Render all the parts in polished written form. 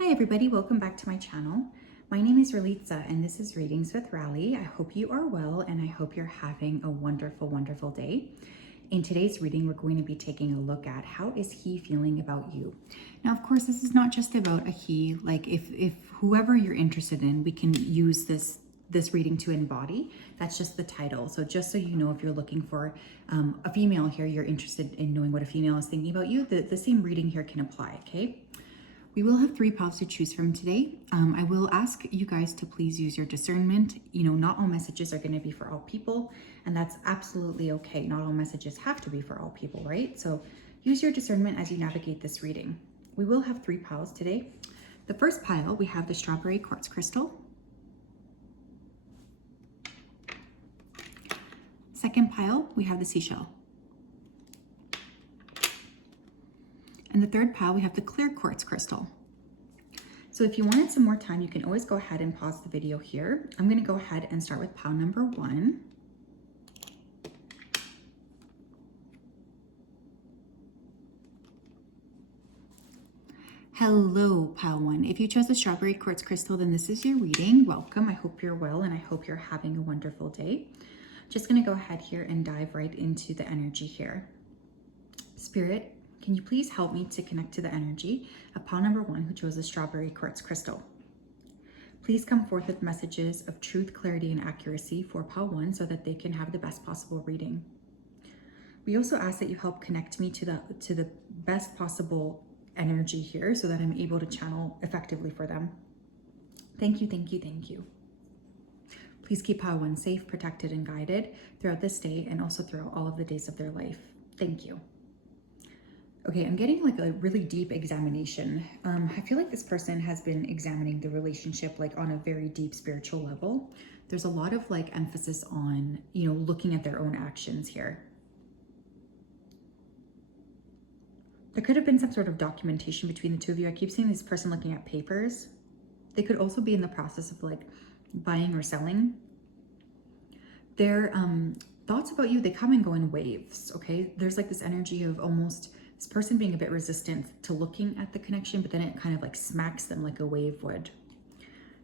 Hi everybody, welcome back to my channel. My name is Ralitza and this is Readings with Rali. I hope you are well and I hope you're having a wonderful, wonderful day. In today's reading, we're going to be taking a look at how is he feeling about you. Now, of course, this is not just about a he, like if whoever you're interested in, we can use this reading to embody. That's just the title. So just so you know, if you're looking for a female here, you're interested in knowing what a female is thinking about you, the same reading here can apply, okay? We will have 3 paths to choose from today. I will ask you guys to please use your discernment. You know, not all messages are going to be for all people, and that's absolutely okay. Not all messages have to be for all people, right? So use your discernment as you navigate this reading. We will have 3 piles today. The first pile, we have the strawberry quartz crystal. Second pile, we have the seashell. And the third pile, we have the clear quartz crystal. So if you wanted some more time, you can always go ahead and pause the video here. I'm going to go ahead and start with pile number 1. Hello, pile 1. If you chose the strawberry quartz crystal, then this is your reading. Welcome. I hope you're well and I hope you're having a wonderful day. Just going to go ahead here and dive right into the energy here. Spirit, can you please help me to connect to the energy of pile number 1 who chose the strawberry quartz crystal? Please come forth with messages of truth, clarity, and accuracy for pile 1 so that they can have the best possible reading. We also ask that you help connect me to the best possible energy here so that I'm able to channel effectively for them. Thank you, thank you, thank you. Please keep pile 1 safe, protected, and guided throughout this day and also throughout all of the days of their life. Thank you. Okay, I'm getting like a really deep examination. I feel like this person has been examining the relationship like on a very deep spiritual level. There's a lot of like emphasis on, you know, looking at their own actions here. There could have been some sort of documentation between the two of you. I keep seeing this person looking at papers. They could also be in the process of like buying or selling. Their thoughts about you, they come and go in waves, okay? There's like this energy of almost this person being a bit resistant to looking at the connection, but then it kind of like smacks them like a wave would.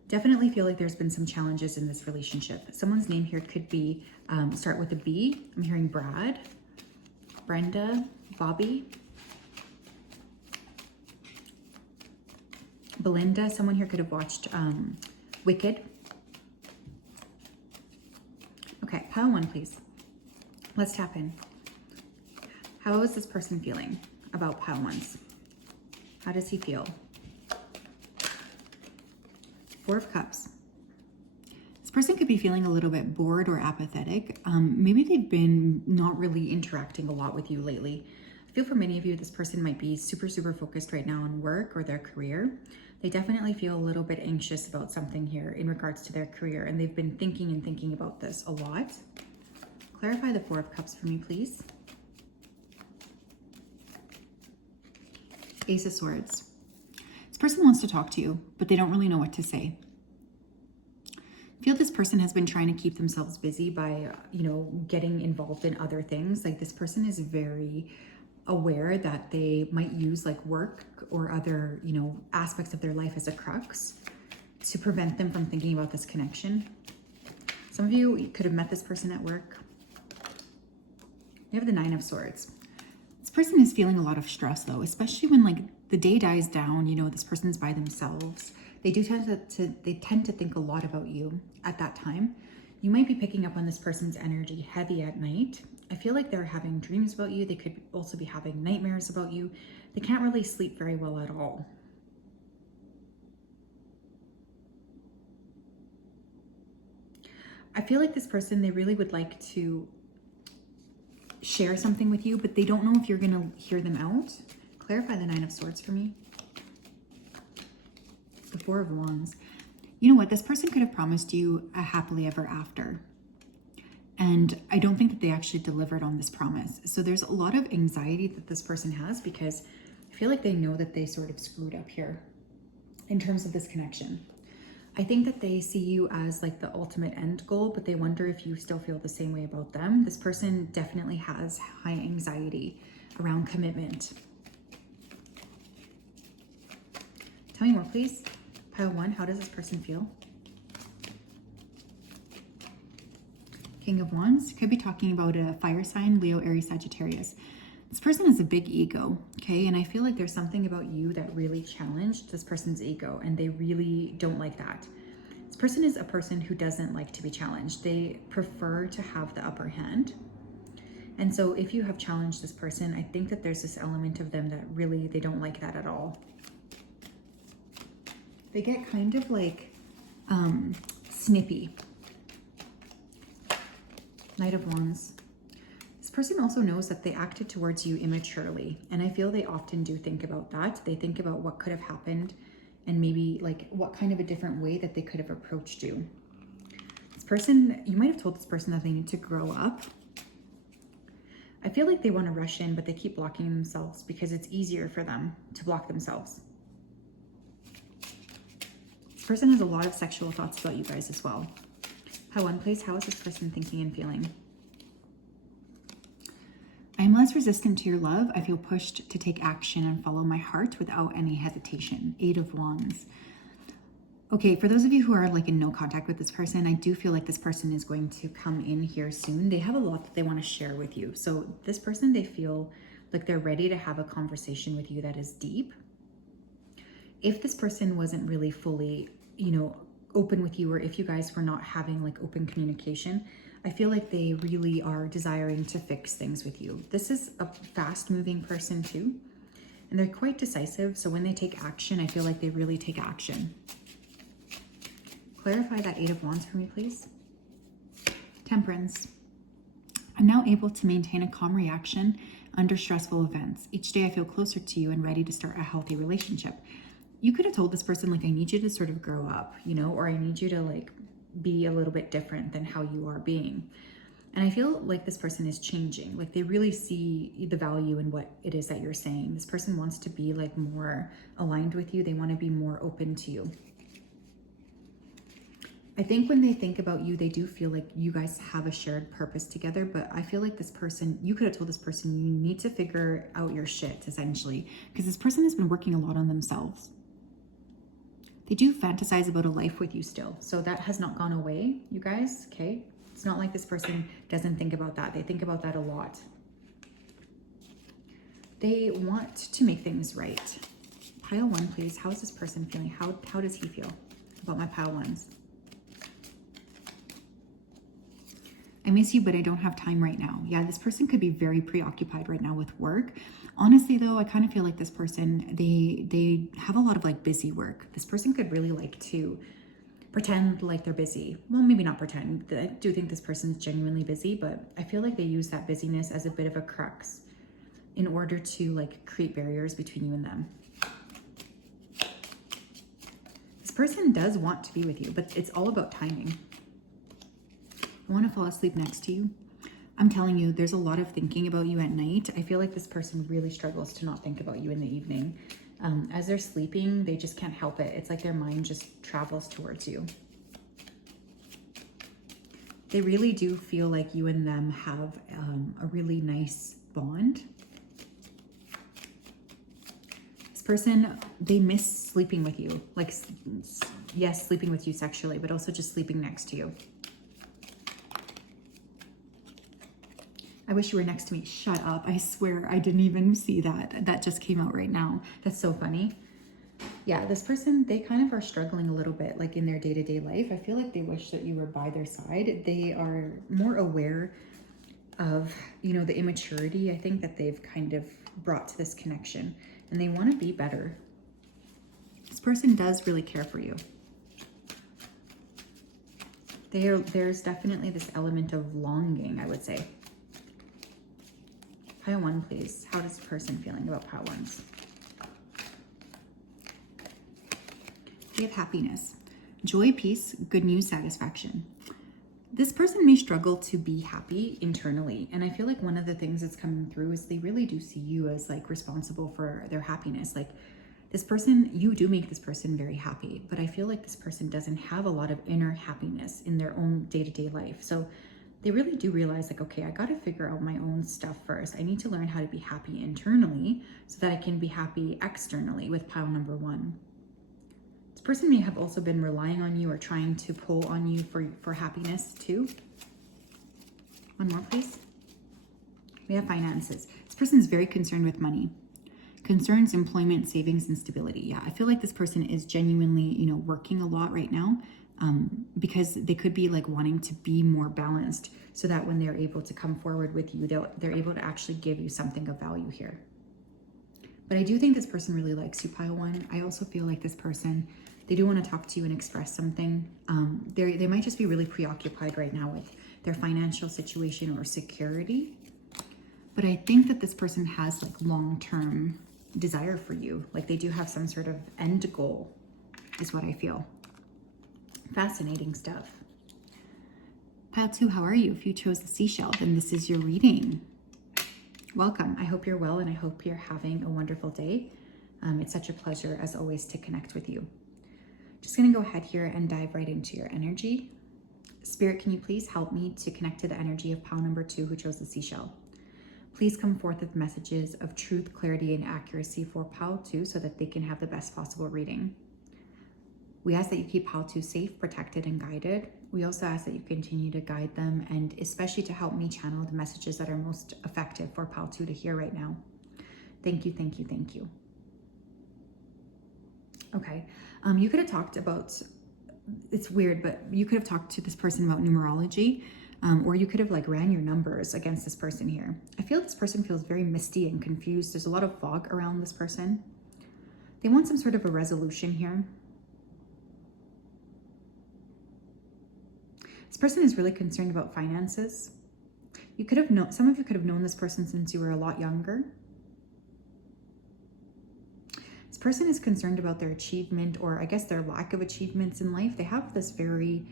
Definitely feel like there's been some challenges in this relationship. Someone's name here could be, start with a B. I'm hearing Brad, Brenda, Bobby, Belinda. Someone here could have watched Wicked. Okay, pile 1, please. Let's tap in. How is this person feeling about pile 1s? How does he feel? 4 of Cups. This person could be feeling a little bit bored or apathetic. Maybe they've been not really interacting a lot with you lately. I feel for many of you, this person might be super, super focused right now on work or their career. They definitely feel a little bit anxious about something here in regards to their career, and they've been thinking about this a lot. Clarify the 4 of Cups for me, please. Ace of Swords. This person wants to talk to you, but they don't really know what to say. I feel this person has been trying to keep themselves busy by, you know, getting involved in other things. Like this person is very aware that they might use like work or other, you know, aspects of their life as a crux to prevent them from thinking about this connection. Some of you could have met this person at work. We have the 9 of Swords. This person is feeling a lot of stress though, especially when like the day dies down, you know, this person's by themselves. They tend to think a lot about you at that time. You might be picking up on this person's energy heavy at night. I feel like they're having dreams about you. They could also be having nightmares about you. They can't really sleep very well at all. I feel like this person, they really would like to share something with you, but they don't know if you're going to hear them out. Clarify the 9 of Swords for me. The 4 of Wands. You know what? This person could have promised you a happily ever after. And I don't think that they actually delivered on this promise. So there's a lot of anxiety that this person has because I feel like they know that they sort of screwed up here in terms of this connection. I think that they see you as like the ultimate end goal, but they wonder if you still feel the same way about them. This person definitely has high anxiety around commitment. Tell me more, please. Pile 1, how does this person feel? King of Wands. Could be talking about a fire sign, Leo, Aries, Sagittarius. This person has a big ego, okay? And I feel like there's something about you that really challenged this person's ego, and they really don't like that. This person is a person who doesn't like to be challenged. They prefer to have the upper hand. And so if you have challenged this person, I think that there's this element of them that really, they don't like that at all. They get kind of like snippy. Knight of Wands. This person also knows that they acted towards you immaturely. And I feel they often do think about that. They think about what could have happened and maybe like what kind of a different way that they could have approached you. This person, you might have told this person that they need to grow up. I feel like they want to rush in, but they keep blocking themselves because it's easier for them to block themselves. This person has a lot of sexual thoughts about you guys as well. Pile 1, please. How is this person thinking and feeling? I am less resistant to your love. I feel pushed to take action and follow my heart without any hesitation. 8 of Wands. Okay, for those of you who are like in no contact with this person, I do feel like this person is going to come in here soon. They have a lot that they want to share with you. So this person, they feel like they're ready to have a conversation with you that is deep. If this person wasn't really fully, open with you, or if you guys were not having like open communication, I feel like they really are desiring to fix things with you. This is a fast moving person too, and they're quite decisive. So when they take action, I feel like they really take action. Clarify that 8 of Wands for me, please. Temperance. I'm now able to maintain a calm reaction under stressful events. Each day I feel closer to you and ready to start a healthy relationship. You could have told this person, like, I need you to sort of grow up, or I need you to like be a little bit different than how you are being. And I feel like this person is changing. Like they really see the value in what it is that you're saying. This person wants to be like more aligned with you. They want to be more open to you. I think when they think about you, they do feel like you guys have a shared purpose together, but I feel like this person, you could have told this person, you need to figure out your shit, essentially, because this person has been working a lot on themselves. They do fantasize about a life with you still, so that has not gone away, you guys, okay? It's not like this person doesn't think about that. They think about that a lot. They want to make things right. Pile 1, please. How is this person feeling? How does he feel about my pile 1s? I miss you, but I don't have time right now. Yeah, this person could be very preoccupied right now with work. Honestly, though, I kind of feel like this person, they have a lot of like busy work. This person could really like to pretend like they're busy. Well, maybe not pretend. I do think this person's genuinely busy, but I feel like they use that busyness as a bit of a crux in order to like create barriers between you and them. This person does want to be with you, but it's all about timing. I want to fall asleep next to you. I'm telling you, there's a lot of thinking about you at night. I feel like this person really struggles to not think about you in the evening. As they're sleeping, they just can't help it. It's like their mind just travels towards you. They really do feel like you and them have a really nice bond. This person, they miss sleeping with you. Like, yes, sleeping with you sexually, but also just sleeping next to you. I wish you were next to me. Shut up. I swear I didn't even see that. That just came out right now. That's so funny. Yeah, this person, they kind of are struggling a little bit like in their day-to-day life. I feel like they wish that you were by their side. They are more aware of, the immaturity, I think, that they've kind of brought to this connection. And they want to be better. This person does really care for you. There's definitely this element of longing, I would say. Pile 1, please. How does the person feeling about pile 1s? We have happiness, joy, peace, good news, satisfaction. This person may struggle to be happy internally. And I feel like one of the things that's coming through is they really do see you as like responsible for their happiness. Like this person, you do make this person very happy, but I feel like this person doesn't have a lot of inner happiness in their own day-to-day life. So they really do realize like, okay, I got to figure out my own stuff first. I need to learn how to be happy internally so that I can be happy externally with pile number 1. person may have also been relying on you or trying to pull on you for happiness too. One more, please. We have finances. This person is very concerned with money. Concerns, employment, savings, and stability. Yeah, I feel like this person is genuinely, working a lot right now, because they could be like wanting to be more balanced so that when they're able to come forward with you, they're able to actually give you something of value here. But I do think this person really likes you, pile one. I also feel like this person, they do want to talk to you and express something. They might just be really preoccupied right now with their financial situation or security. But I think that this person has like long-term desire for you. Like they do have some sort of end goal, is what I feel. Fascinating stuff. Pile 2, how are you? If you chose the seashell, then this is your reading. Welcome. I hope you're well and I hope you're having a wonderful day. It's such a pleasure as always to connect with you. Just going to go ahead here and dive right into your energy. Spirit, can you please help me to connect to the energy of pile number 2 who chose the seashell? Please come forth with messages of truth, clarity, and accuracy for pile 2 so that they can have the best possible reading. We ask that you keep pile 2 safe, protected, and guided. We also ask that you continue to guide them and especially to help me channel the messages that are most effective for pile 2 to hear right now. Thank you, thank you, thank you. Okay, you could have talked about, it's weird, but you could have talked to this person about numerology. Or you could have like ran your numbers against this person here. I feel this person feels very misty and confused. There's a lot of fog around this person. They want some sort of a resolution here. This person is really concerned about finances. You could have known, some of you could have known this person since you were a lot younger. This person is concerned about their achievement, or I guess their lack of achievements in life. They have this very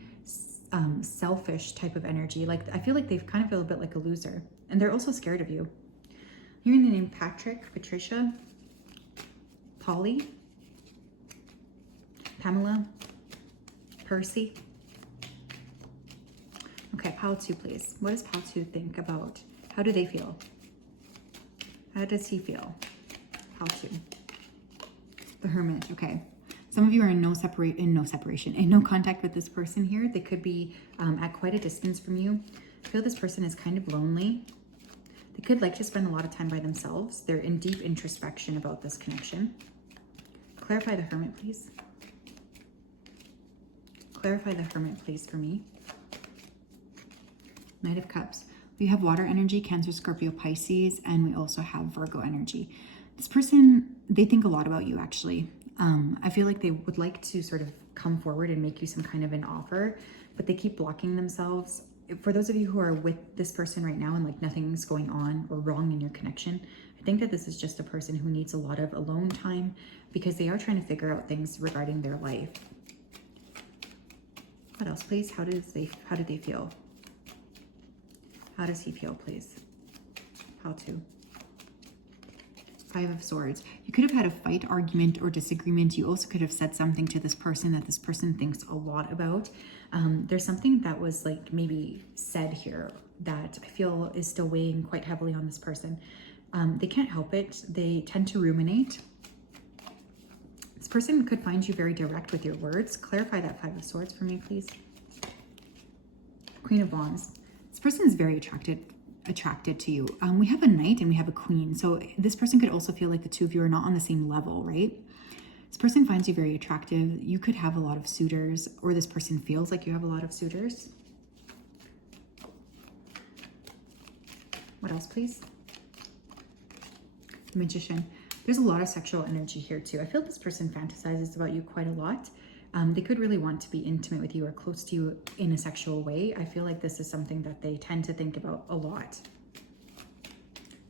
selfish type of energy. Like I feel like they kind of feel a bit like a loser, and they're also scared of you. Hearing the name Patrick, Patricia, Polly, Pamela, Percy. Okay, pile 2, please. What does pile 2 think about? How do they feel? How does he feel? Pile 2. The Hermit. Okay. Some of you are in no contact with this person here. They could be at quite a distance from you. I feel this person is kind of lonely. They could like to spend a lot of time by themselves. They're in deep introspection about this connection. Clarify the Hermit, please. Clarify the Hermit, please, for me. Knight of Cups. We have water energy, Cancer, Scorpio, Pisces, and we also have Virgo energy. This person, they think a lot about you, actually. I feel like they would like to sort of come forward and make you some kind of an offer, but they keep blocking themselves. For those of you who are with this person right now and like nothing's going on or wrong in your connection, I think that this is just a person who needs a lot of alone time because they are trying to figure out things regarding their life. What else, please? How do they feel? How does he feel, please? How to? 5 of Swords. You could have had a fight, argument, or disagreement. You also could have said something to this person that this person thinks a lot about. There's something that was like maybe said here that I feel is still weighing quite heavily on this person. They can't help it. They tend to ruminate. This person could find you very direct with your words. Clarify that 5 of Swords for me, please. Queen of Wands. This person is very attracted to you. We have a Knight and we have a Queen. So this person could also feel like the two of you are not on the same level, right? This person finds you very attractive. You could have a lot of suitors, or this person feels like you have a lot of suitors. What else, please? The Magician. There's a lot of sexual energy here too. I feel this person fantasizes about you quite a lot. They could really want to be intimate with you or close to you in a sexual way. I feel like this is something that they tend to think about a lot.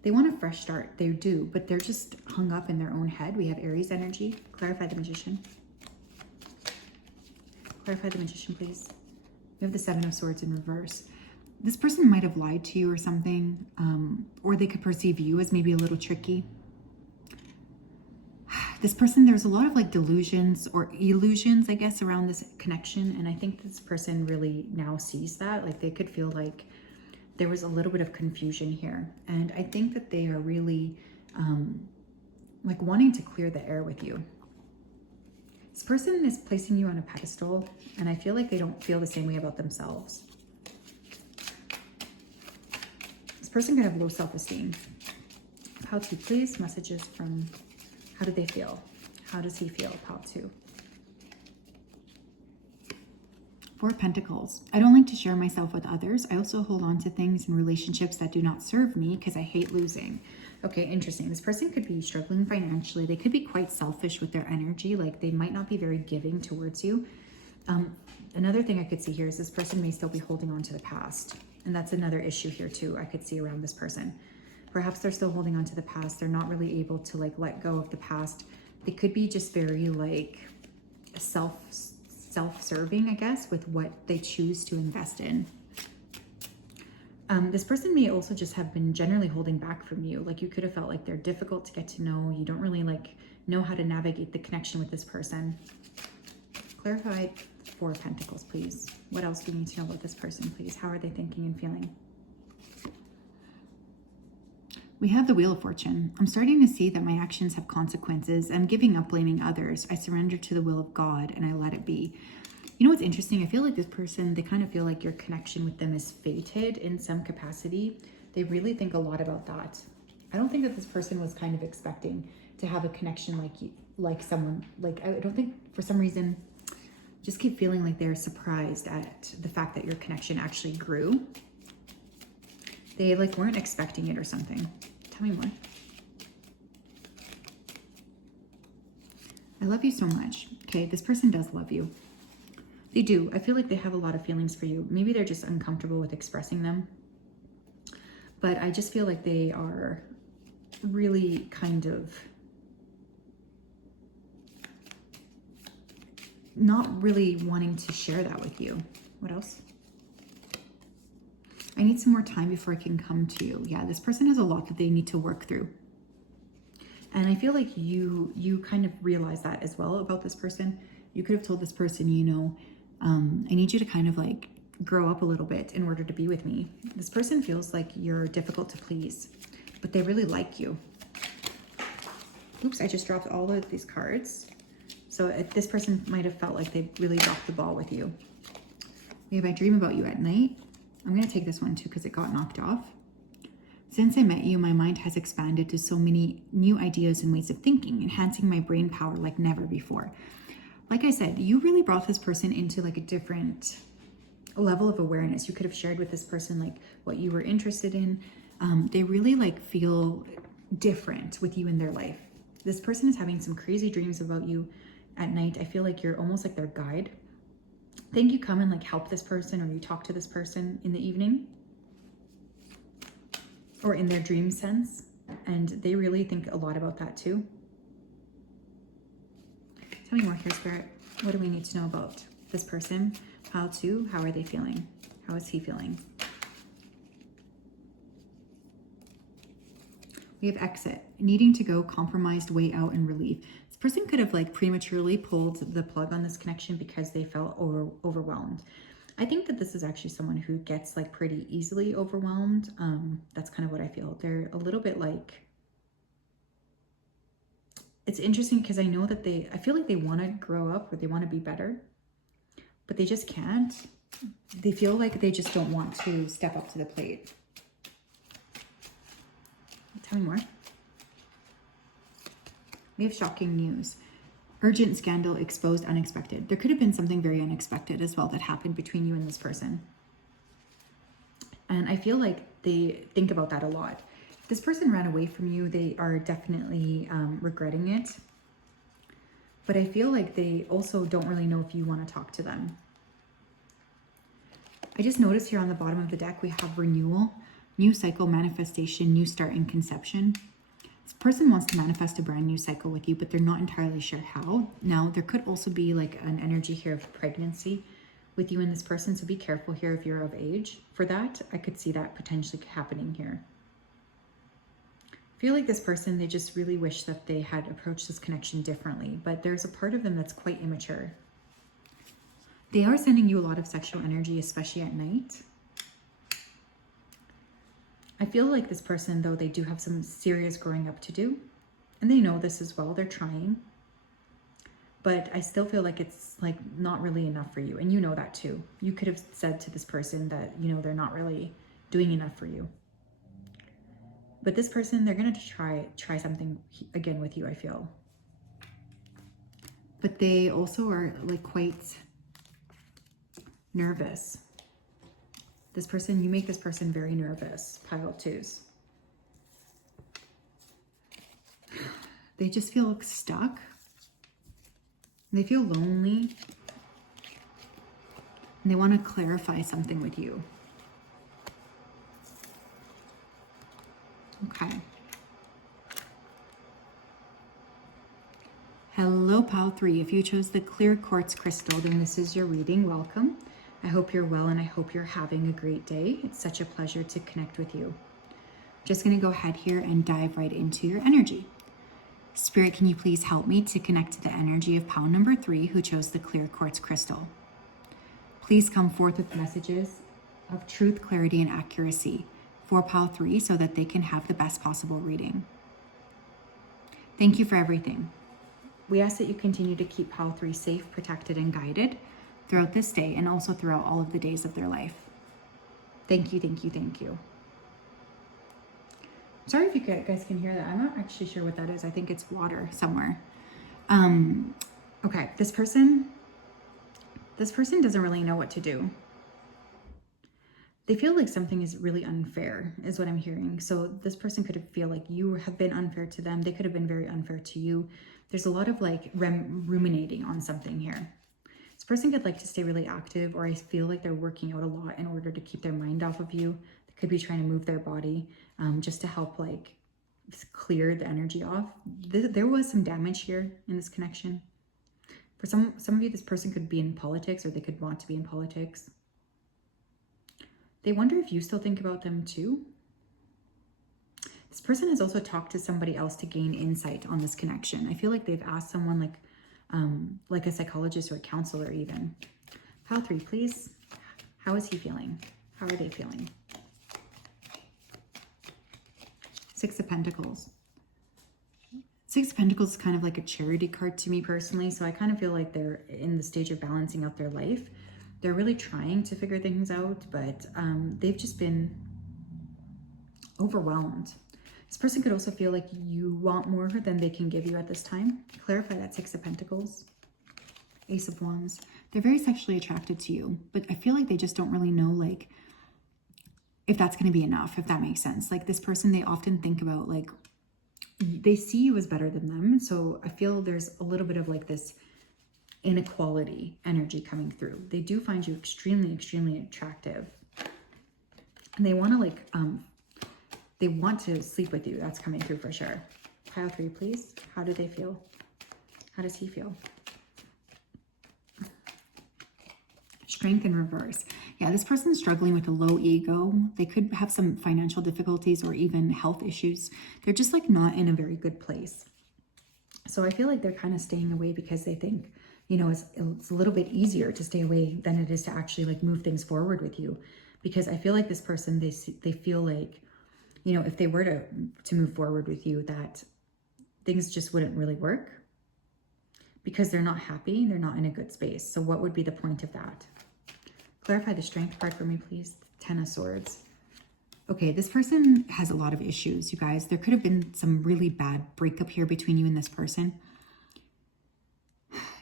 They want a fresh start. They do, but they're just hung up in their own head. We have Aries energy. Clarify the Magician. Clarify the Magician, please. We have the 7 of Swords in reverse. This person might have lied to you or something, or they could perceive you as maybe a little tricky. This person, there's a lot of like delusions or illusions, I guess, around this connection. And I think this person really now sees that. Like they could feel like there was a little bit of confusion here. And I think that they are really like wanting to clear the air with you. This person is placing you on a pedestal, and I feel like they don't feel the same way about themselves. This person could have low self-esteem. How to, please? Messages from, how do they feel? How does he feel? How to? Four of Pentacles. I don't like to share myself with others. I also hold on to things and relationships that do not serve me because I hate losing. Okay, interesting. This person could be struggling financially. They could be quite selfish with their energy. Like they might not be very giving towards you. Another thing I could see here is this person may still be holding on to the past. And that's another issue here too, I could see around this person. Perhaps they're still holding on to the past. They're not really able to like let go of the past. They could be just very like self-serving, I guess, with what they choose to invest in. This person may also just have been generally holding back from you. Like you could have felt like they're difficult to get to know. You don't really like know how to navigate the connection with this person. Clarify Four of Pentacles, please. What else do you need to know about this person, please? How are they thinking and feeling? We have the Wheel of Fortune. I'm starting to see that my actions have consequences. I'm giving up blaming others. I surrender to the will of God and I let it be. You know what's interesting? I feel like this person, they kind of feel like your connection with them is fated in some capacity. They really think a lot about that. I don't think that this person was kind of expecting to have a connection like you, like someone, like I don't think for some reason, just keep feeling like they're surprised at the fact that your connection actually grew. They like weren't expecting it or something. Tell me more. I love you so much. Okay, this person does love you. They do. I feel like they have a lot of feelings for you. Maybe they're just uncomfortable with expressing them. But I just feel like they are really kind of not really wanting to share that with you. What else? I need some more time before I can come to you. Yeah, this person has a lot that they need to work through. And I feel like you kind of realize that as well about this person. You could have told this person, you know, I need you to kind of like grow up a little bit in order to be with me. This person feels like you're difficult to please, but they really like you. Oops, I just dropped all of these cards. So this person might have felt like they really dropped the ball with you. We have I dream about you at night. I'm going to take this one too because it got knocked off. Since I met you, my mind has expanded to so many new ideas and ways of thinking, enhancing my brain power like never before. Like I said, you really brought this person into like a different level of awareness. You could have shared with this person like what you were interested in. They really like feel different with you in their life. This person is having some crazy dreams about you at night. I feel like you're almost like their guide. I think you come and like help this person or you talk to this person in the evening or in their dream sense. And they really think a lot about that too. Tell me more here, Spirit. What do we need to know about this person? How are they feeling? How is he feeling? We have exit, needing to go, compromised, way out, and relief. This person could have like prematurely pulled the plug on this connection because they felt overwhelmed. I think that this is actually someone who gets like pretty easily overwhelmed. That's kind of what I feel. They're a little bit like, it's interesting because I know that I feel like they want to grow up or they want to be better, but they just can't. They feel like they just don't want to step up to the plate. Tell me more. We have shocking news. Urgent scandal exposed, unexpected. There could have been something very unexpected as well that happened between you and this person. And I feel like they think about that a lot. If this person ran away from you, they are definitely regretting it. But I feel like they also don't really know if you want to talk to them. I just noticed here on the bottom of the deck, we have renewal, new cycle, manifestation, new start, and conception. This person wants to manifest a brand new cycle with you, but they're not entirely sure how. Now, there could also be like an energy here of pregnancy with you and this person, so be careful here if you're of age for that. I could see that potentially happening here. I feel like this person, they just really wish that they had approached this connection differently, but there's a part of them that's quite immature. They are sending you a lot of sexual energy, especially at night. I feel like this person, though, they do have some serious growing up to do, and they know this as well. They're trying, but I still feel like it's like not really enough for you. And you know that too. You could have said to this person that, you know, they're not really doing enough for you. But this person, they're going to try something again with you, I feel. But they also are like quite nervous. This person, you make this person very nervous, pile of twos. They just feel stuck. They feel lonely. And they want to clarify something with you. Okay. Hello, Pile 3. If you chose the clear quartz crystal, then this is your reading. Welcome. I hope you're well and I hope you're having a great day. It's such a pleasure to connect with you. Just going to go ahead here and dive right into your energy. Spirit, can you please help me to connect to the energy of Pile number 3 who chose the clear quartz crystal? Please come forth with messages of truth, clarity, and accuracy for Pile 3 so that they can have the best possible reading. Thank you for everything. We ask that you continue to keep Pile 3 safe, protected, and guided throughout this day and also throughout all of the days of their life. Thank you, thank you, thank you. Sorry if you guys can hear that. I'm not actually sure what that is. I think it's water somewhere. Okay, this person doesn't really know what to do. They feel like something is really unfair, is what I'm hearing. So this person could feel like you have been unfair to them. They could have been very unfair to you. There's a lot of like ruminating on something here. This person could like to stay really active, or I feel like they're working out a lot in order to keep their mind off of you. They could be trying to move their body just to help like clear the energy off. There was some damage here in this connection. For some of you, this person could be in politics, or they could want to be in politics. They wonder if you still think about them too. This person has also talked to somebody else to gain insight on this connection. I feel like they've asked someone like a psychologist or a counselor even. Pile 3, please. How is he feeling? How are they feeling? 6 of Pentacles. 6 of Pentacles is kind of like a charity card to me personally. So I kind of feel like they're in the stage of balancing out their life. They're really trying to figure things out, but they've just been overwhelmed. This person could also feel like you want more than they can give you at this time. Clarify that 6 of Pentacles. Ace of Wands. They're very sexually attracted to you, but I feel like they just don't really know like if that's going to be enough, if that makes sense. Like this person, they often think about like, they see you as better than them. So I feel there's a little bit of like this inequality energy coming through. They do find you extremely, extremely attractive. And they want to like, they want to sleep with you. That's coming through for sure. Pile 3, please. How do they feel? How does he feel? Strength in reverse. Yeah, this person's struggling with a low ego. They could have some financial difficulties or even health issues. They're just like not in a very good place. So I feel like they're kind of staying away because they think, you know, it's a little bit easier to stay away than it is to actually like move things forward with you. Because I feel like this person, they feel like, you know, if they were to move forward with you, that things just wouldn't really work because they're not happy. They're not in a good space. So what would be the point of that? Clarify the strength card for me, please. 10 of Swords. Okay, this person has a lot of issues, you guys. There could have been some really bad breakup here between you and this person.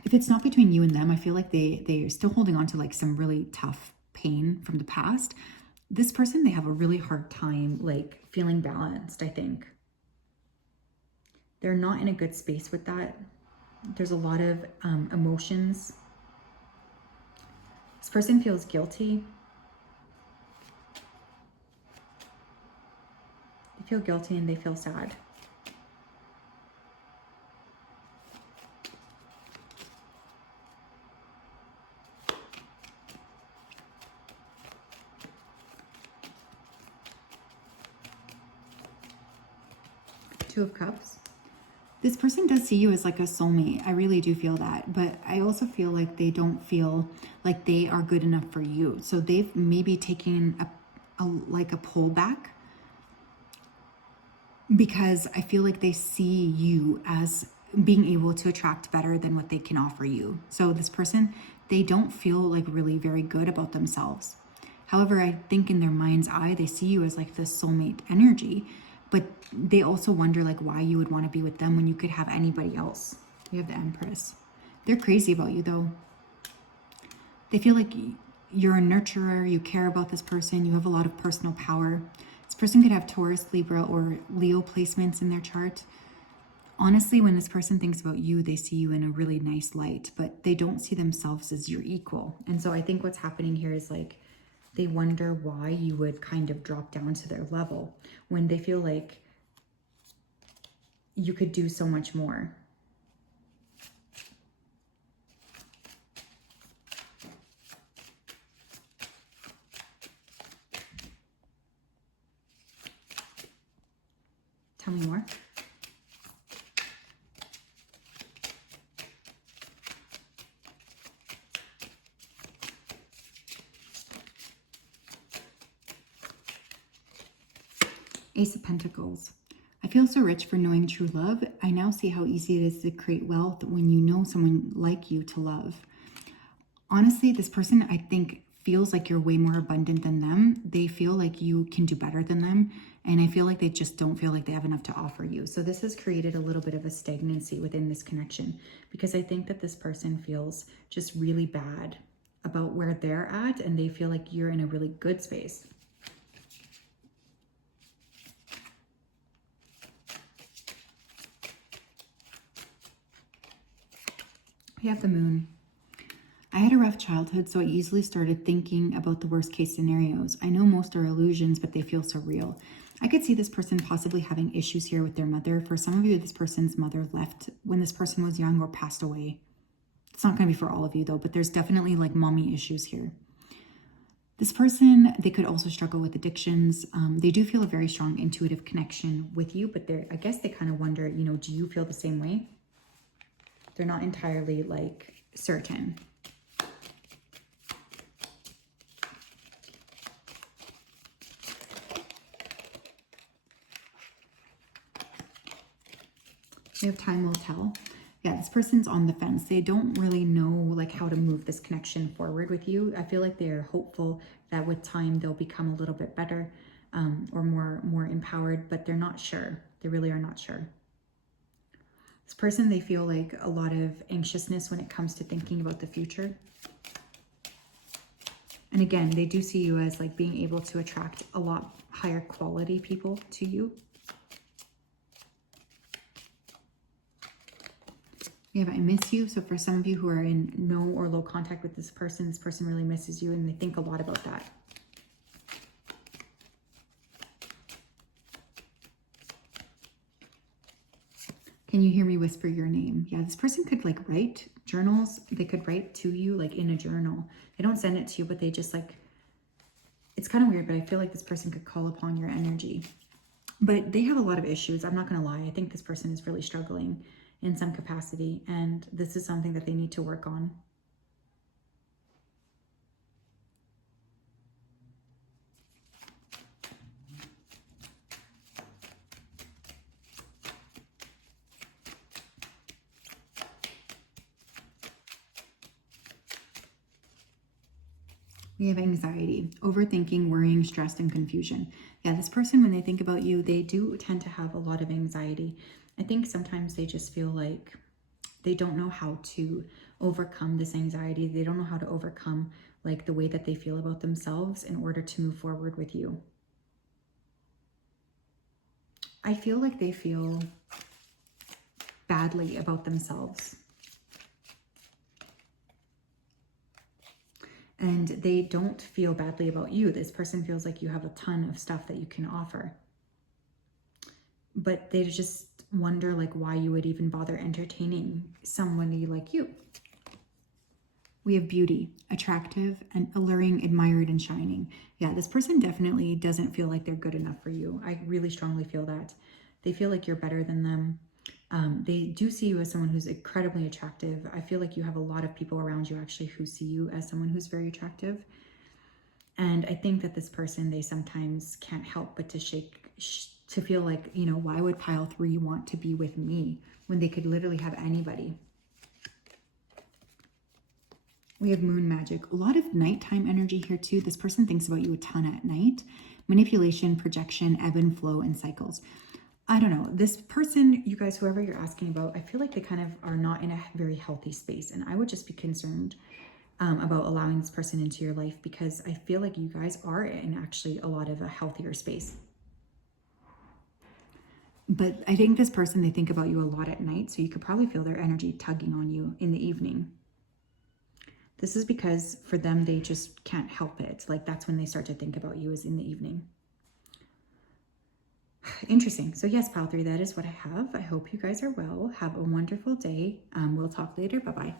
If it's not between you and them, I feel like they're still holding on to like some really tough pain from the past. This person, they have a really hard time like feeling balanced, I think. They're not in a good space with that. There's a lot of emotions. This person feels guilty. They feel guilty and they feel sad. Two of Cups. This person does see you as like a soulmate. I really do feel that. But I also feel like they don't feel like they are good enough for you. So they've maybe taken a pullback because I feel like they see you as being able to attract better than what they can offer you. So this person, they don't feel like really very good about themselves. However, I think in their mind's eye, they see you as like this soulmate energy, but they also wonder like why you would want to be with them when you could have anybody else. You have the Empress. They're crazy about you though. They feel like you're a nurturer, you care about this person, you have a lot of personal power. This person could have Taurus, Libra, or Leo placements in their chart. Honestly, when this person thinks about you, they see you in a really nice light, but they don't see themselves as your equal. And so I think what's happening here is like, they wonder why you would kind of drop down to their level when they feel like you could do so much more. Tell me more. Ace of Pentacles. I feel so rich for knowing true love. I now see how easy it is to create wealth when you know someone like you to love. Honestly, this person, I think, feels like you're way more abundant than them. They feel like you can do better than them. And I feel like they just don't feel like they have enough to offer you. So this has created a little bit of a stagnancy within this connection, because I think that this person feels just really bad about where they're at, and they feel like you're in a really good space. We have the Moon. I had a rough childhood, so I easily started thinking about the worst case scenarios. I know most are illusions, but they feel so real. I could see this person possibly having issues here with their mother. For some of you, this person's mother left when this person was young or passed away. It's not going to be for all of you though, but there's definitely like mommy issues here. This person, they could also struggle with addictions. They do feel a very strong intuitive connection with you, but I guess they kind of wonder, you know, do you feel the same way? They're not entirely like certain. We have Time Will Tell. Yeah, this person's on the fence. They don't really know like how to move this connection forward with you. I feel like they're hopeful that with time they'll become a little bit better or more empowered, but they're not sure. They really are not sure. This person, they feel like a lot of anxiousness when it comes to thinking about the future. And again, they do see you as like being able to attract a lot higher quality people to you. We have I miss you. So for some of you who are in no or low contact with this person really misses you, and they think a lot about that. Can you hear me whisper your name? Yeah, this person could like write journals. They could write to you like in a journal. They don't send it to you, but they just like, it's kind of weird, but I feel like this person could call upon your energy. But they have a lot of issues. I'm not going to lie. I think this person is really struggling in some capacity, and this is something that they need to work on. We have anxiety, overthinking, worrying, stress, and confusion. Yeah, this person, when they think about you, they do tend to have a lot of anxiety. I think sometimes they just feel like they don't know how to overcome this anxiety. They don't know how to overcome like the way that they feel about themselves in order to move forward with you. I feel like they feel badly about themselves. And they don't feel badly about you. This person feels like you have a ton of stuff that you can offer. But they just wonder like why you would even bother entertaining somebody like you. We have beauty, attractive and alluring, admired and shining. Yeah, this person definitely doesn't feel like they're good enough for you. I really strongly feel that. They feel like you're better than them. They do see you as someone who's incredibly attractive. I feel like you have a lot of people around you actually who see you as someone who's very attractive. And I think that this person, they sometimes can't help but to to feel like, you know, why would pile 3 want to be with me when they could literally have anybody? We have moon magic. A lot of nighttime energy here too. This person thinks about you a ton at night. Manipulation, projection, ebb and flow, and cycles. I don't know. This person, you guys, whoever you're asking about, I feel like they kind of are not in a very healthy space. And I would just be concerned about allowing this person into your life, because I feel like you guys are in actually a lot of a healthier space. But I think this person, they think about you a lot at night. So you could probably feel their energy tugging on you in the evening. This is because for them, they just can't help it. Like that's when they start to think about you, is in the evening. Interesting. So yes, pile 3, that is what I have. I hope you guys are well. Have a wonderful day. We'll talk later. Bye-bye.